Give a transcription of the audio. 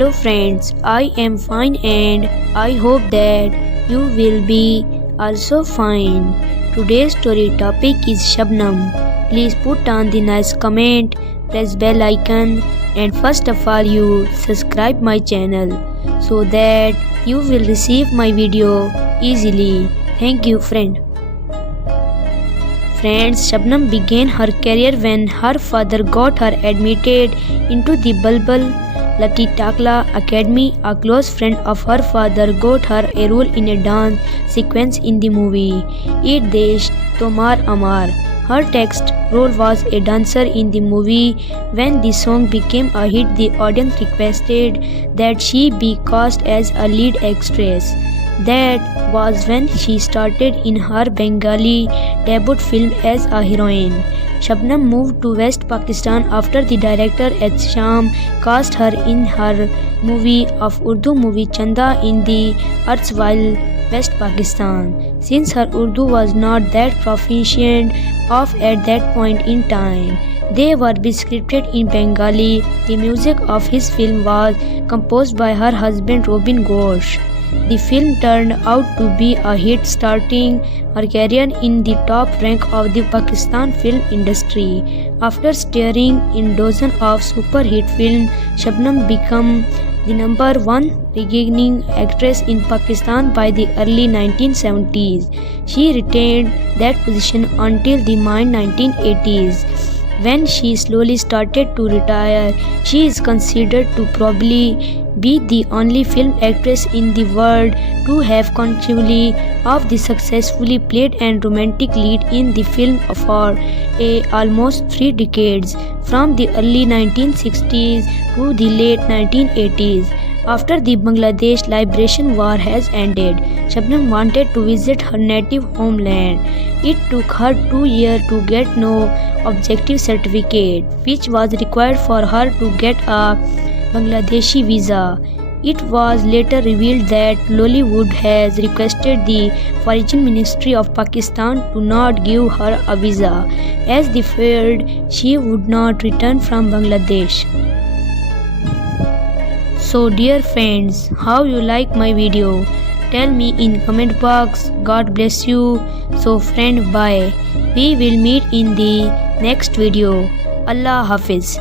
Hello friends, I am fine and I hope that you will be also fine. Today's story topic is Shabnam. Please put on the nice comment, press bell icon and first of all you subscribe my channel so that you will receive my video easily. Thank you friend. Friends, Shabnam began her career when her father got her admitted into the Bulbul Lucky Takla Academy. A close friend of her father got her a role in a dance sequence in the movie Eat Desh Tomar Amar. Her text role was a dancer in the movie. When the song became a hit, the audience requested that she be cast as a lead actress. That was when she started in her Bengali debut film as a heroine. Shabnam moved to West Pakistan after the director H. Sham cast her in her movie of Urdu movie Chanda in the erstwhile West Pakistan. Since her Urdu was not that proficient of at that point in time, they were scripted in Bengali. The music of his film was composed by her husband Robin Ghosh. The film turned out to be a hit, starting her career in the top rank of the Pakistan film industry. After starring in dozens of super hit films, Shabnam became the number one beginning actress in Pakistan by the early 1970s. She retained that position until the mid-1980s. When she slowly started to retire, she is considered to probably be the only film actress in the world to have continually of the successfully played and romantic lead in the film for almost 3 decades, from the early 1960s to the late 1980s. After the Bangladesh Liberation War has ended, Shabnam wanted to visit her native homeland. It took her 2 years to get no objective certificate, which was required for her to get a Bangladeshi visa. It was later revealed that Lollywood has requested the Foreign Ministry of Pakistan to not give her a visa, as they feared she would not return from Bangladesh. So dear friends, how you like my video? Tell me in comment box. God bless you. So friend, bye. We will meet in the next video. Allah Hafiz.